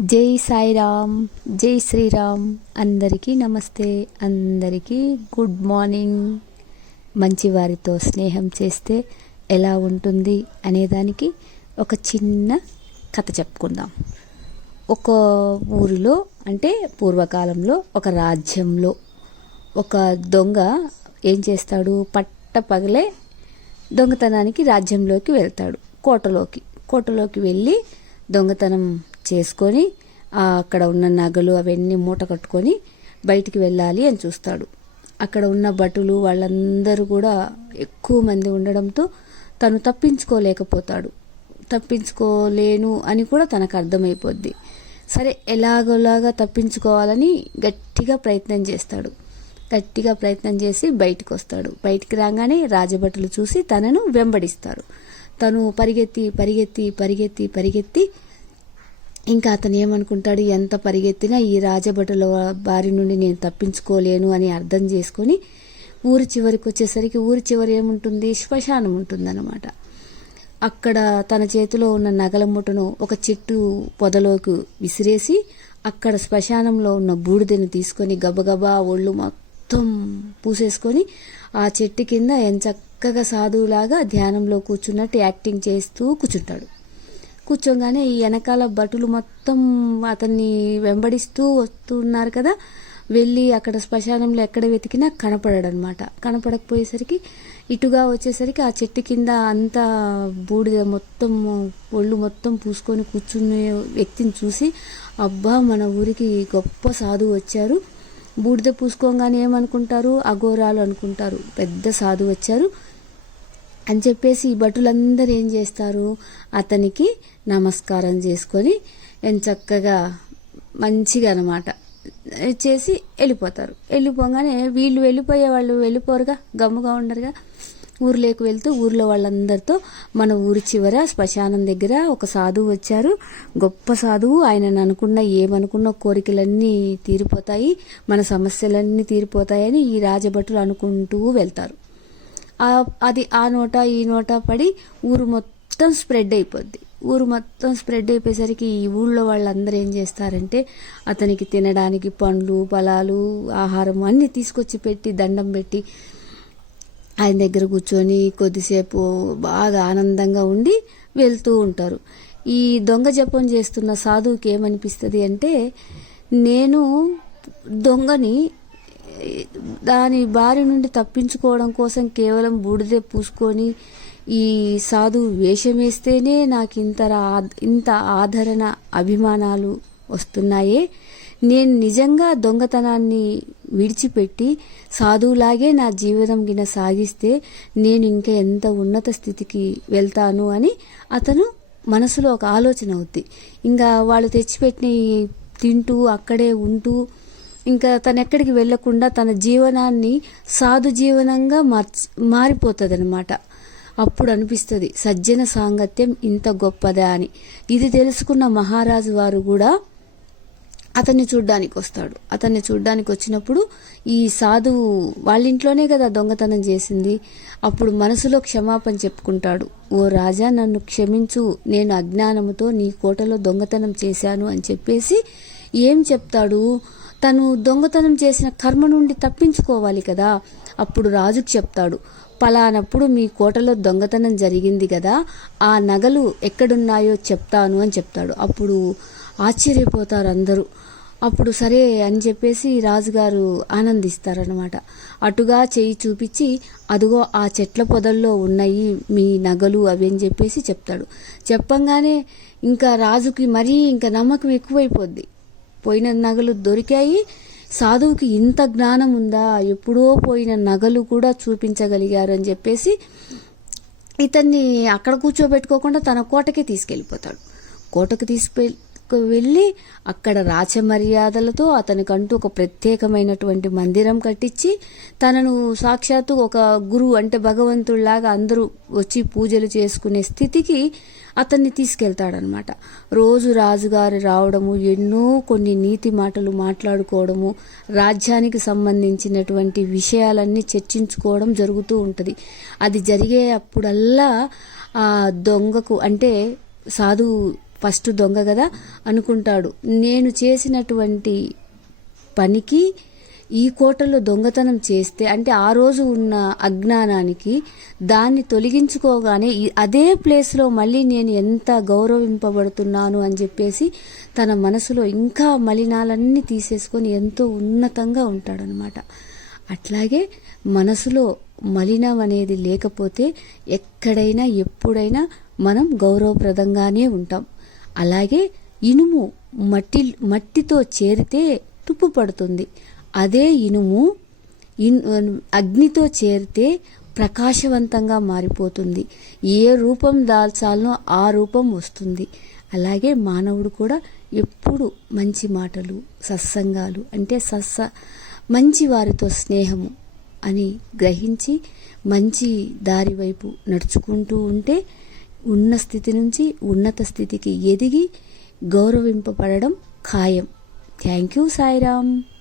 జై సాయిరామ్ జై శ్రీరామ్. అందరికీ నమస్తే అందరికీ గుడ్ మార్నింగ్. మంచివారితో స్నేహం చేస్తే ఎలా ఉంటుంది అనేదానికి ఒక చిన్న కథ చెప్పుకుందాం. ఒక ఊరిలో అంటే పూర్వకాలంలో ఒక రాజ్యంలో ఒక దొంగ ఏం చేస్తాడు? పట్ట పగలే దొంగతనానికి రాజ్యంలోకి వెళ్తాడు. కోటలోకి. కోటలోకి వెళ్ళి దొంగతనం చేసుకొని అక్కడ ఉన్న నగలు అవన్నీ మూట కట్టుకొని బయటికి వెళ్ళాలి అని చూస్తాడు. అక్కడ ఉన్న భటులు వాళ్ళందరూ కూడా ఎక్కువ మంది ఉండడంతో తను తప్పించుకోలేకపోతాడు. తప్పించుకోలేను అని కూడా తనకు అర్థమైపోద్ది. సరే ఎలాగోలాగా తప్పించుకోవాలని గట్టిగా ప్రయత్నం చేస్తాడు. గట్టిగా ప్రయత్నం చేసి బయటకు వస్తాడు బయటికి రాగానే రాజభటులు చూసి తనను వెంబడిస్తారు. తను పరిగెత్తి పరిగెత్తి పరిగెత్తి పరిగెత్తి ఇంకా అతను ఏమనుకుంటాడు? ఎంత పరిగెత్తినా ఈ రాజభటుల బారి నుండి నేను తప్పించుకోలేను అని అర్థం చేసుకొని ఊరి చివరికి వచ్చేసరికి ఊరి చివరి ఏముంటుంది? శ్మశానం ఉంటుందన్నమాట. అక్కడ తన చేతిలో ఉన్న నగల ముఠను ఒక చెట్టు పొదలోకి విసిరేసి అక్కడ శ్మశానంలో ఉన్న బూడిదని తీసుకొని గబగబా ఒళ్ళు మొత్తం పూసేసుకొని ఆ చెట్టు కింద ఎంచక్కగా సాధువులాగా ధ్యానంలో కూర్చున్నట్టు యాక్టింగ్ చేస్తూ కూర్చుంటాడు. కూర్చోగానే ఈ వెనకాల భటులు మొత్తం అతన్ని వెంబడిస్తూ వస్తున్నారు కదా. వెళ్ళి అక్కడ శ్మశానంలో ఎక్కడ వెతికినా కనపడడనమాట. కనపడకపోయేసరికి ఇటుగా వచ్చేసరికి ఆ చెట్టు కింద అంతా బూడిద మొత్తం ఒళ్ళు మొత్తం పూసుకొని కూర్చునే వ్యక్తిని చూసి అబ్బా మన ఊరికి గొప్ప సాధువు వచ్చారు. బూడిద పూసుకోగానే ఏమనుకుంటారు? అఘోరాలు అనుకుంటారు. పెద్ద సాధువు వచ్చారు. అని చెప్పేసి ఈ భటులందరూ ఏం చేస్తారు? అతనికి నమస్కారం చేసుకొని చక్కగా మంచిగా అనమాట చేసి వెళ్ళిపోతారు. వెళ్ళిపోగానే వీళ్ళు వెళ్ళిపోయే వాళ్ళు వెళ్ళిపోరుగా గమ్ముగా ఉండరుగా. ఊర్లోకి వెళ్తూ ఊర్లో వాళ్ళందరితో మన ఊరి చివర శ్మశానం దగ్గర ఒక సాధువు వచ్చారు. గొప్ప సాధువు. ఆయన అనుకున్న ఏమనుకున్న కోరికలన్నీ తీరిపోతాయి. మన సమస్యలన్నీ తీరిపోతాయని ఈ రాజభటులు అనుకుంటూ వెళ్తారు. అది ఆ నోట ఈ నోట పడి ఊరు మొత్తం స్ప్రెడ్ అయిపోద్ది. ఊరు మొత్తం స్ప్రెడ్ అయిపోయేసరికి ఈ ఊళ్ళో వాళ్ళందరూ ఏం చేస్తారంటే అతనికి తినడానికి పండ్లు ఫలాలు ఆహారం అన్నీ తీసుకొచ్చి పెట్టి దండం పెట్టి ఆయన దగ్గర కూర్చొని కొద్దిసేపు బాగా ఆనందంగా ఉండి వెళ్తూ ఉంటారు. ఈ దొంగ జపం చేస్తున్న సాధువుకి ఏమనిపిస్తుంది అంటే నేను దొంగని దాని బారి నుండి తప్పించుకోవడం కోసం కేవలం బూడిదే పూసుకొని ఈ సాధువు వేషం వేస్తేనే నాకు ఇంత ఇంత ఆదరణ అభిమానాలు వస్తున్నాయే. నేను నిజంగా దొంగతనాన్ని విడిచిపెట్టి సాధువులాగే నా జీవితం గిన సాగిస్తే నేను ఇంకా ఎంత ఉన్నత స్థితికి వెళ్తాను అని అతను మనసులో ఒక ఆలోచన అవుద్ది. ఇంకా వాళ్ళు తెచ్చిపెట్టిన తింటూ అక్కడే ఉంటూ ఇంకా తను ఎక్కడికి వెళ్ళకుండా తన జీవనాన్ని సాధు జీవనంగా మార్చి మారిపోతుంది అనమాట అప్పుడు అనిపిస్తుంది సజ్జన సాంగత్యం ఇంత గొప్పదా అని. ఇది తెలుసుకున్న మహారాజు వారు కూడా అతన్ని చూడ్డానికి వస్తాడు అతన్ని చూడ్డానికి వచ్చినప్పుడు ఈ సాధువు వాళ్ళ ఇంట్లోనే కదా దొంగతనం చేసింది. అప్పుడు మనసులో క్షమాపణ చెప్పుకుంటాడు. ఓ రాజా నన్ను క్షమించు నేను అజ్ఞానముతో నీ కోటలో దొంగతనం చేశాను అని చెప్పేసి ఏం చెప్తాడు? తను దొంగతనం చేసిన కర్మ నుండి తప్పించుకోవాలి కదా అప్పుడు రాజుకు చెప్తాడు పలానప్పుడు మీ కోటలో దొంగతనం జరిగింది కదా ఆ నగలు ఎక్కడున్నాయో చెప్తాను అని చెప్తాడు. అప్పుడు ఆశ్చర్యపోతారు అందరూ. అప్పుడు సరే అని చెప్పేసి రాజుగారు ఆనందిస్తారనమాట అటుగా చేయి చూపించి అదిగో ఆ చెట్ల పొదల్లో ఉన్నాయి మీ నగలు అవి అని చెప్పేసి చెప్తాడు. చెప్పంగానే ఇంకా రాజుకి మరీ ఇంకా నమ్మకం ఎక్కువైపోద్ది. పోయిన నగలు దొరికాయి. సాధువుకి ఇంత జ్ఞానం ఉందా? ఎప్పుడో పోయిన నగలు కూడా చూపించగలిగారు అని చెప్పేసి ఇతన్ని అక్కడ కూర్చోబెట్టుకోకుండా తన కోటకి తీసుకెళ్ళిపోతాడు. కోటకు తీసుకె వెళ్ళి అక్కడ రాచమర్యాదలతో అతనికంటూ ఒక ప్రత్యేకమైనటువంటి మందిరం కట్టించి తనను సాక్షాత్తు ఒక గురువు అంటే భగవంతుడిలాగా అందరూ వచ్చి పూజలు చేసుకునే స్థితికి అతన్ని తీసుకెళ్తాడనమాట. రోజు రాజుగారి రావడము ఎన్నో కొన్ని నీతి మాటలు మాట్లాడుకోవడము రాజ్యానికి సంబంధించినటువంటి విషయాలన్నీ చర్చించుకోవడం జరుగుతూ ఉంటుంది. అది జరిగే అప్పుడల్లా ఆ దొంగకు అంటే సాధువు ఫస్ట్ దొంగ కదా అనుకుంటాడు. నేను చేసినటువంటి పనికి ఈ కోటలో దొంగతనం చేస్తే అంటే ఆ రోజు ఉన్న అజ్ఞానానికి దాన్ని తొలగించుకోగానే అదే ప్లేస్లో మళ్ళీ నేను ఎంత గౌరవింపబడుతున్నాను అని చెప్పేసి తన మనసులో ఇంకా మలినాలన్నీ తీసేసుకొని ఎంతో ఉన్నతంగా ఉంటాడనమాట అట్లాగే మనసులో మలినం అనేది లేకపోతే ఎక్కడైనా ఎప్పుడైనా మనం గౌరవప్రదంగానే ఉంటాం. అలాగే ఇనుము మట్టి మట్టితో చేరితే తుప్పు పడుతుంది. అదే ఇనుము ఇన్ అగ్నితో చేరితే ప్రకాశవంతంగా మారిపోతుంది. ఏ రూపం దాల్చాలనో ఆ రూపం వస్తుంది. అలాగే మానవుడు కూడా ఎప్పుడు మంచి మాటలు సత్సంగాలు అంటే సత్స మంచి వారితో స్నేహము అని గ్రహించి మంచి దారి వైపు నడుచుకుంటూ ఉంటే ఉన్న స్థితి నుంచి ఉన్నత స్థితికి ఎదిగి గౌరవింపబడడం ఖాయం. Thank you Sairam.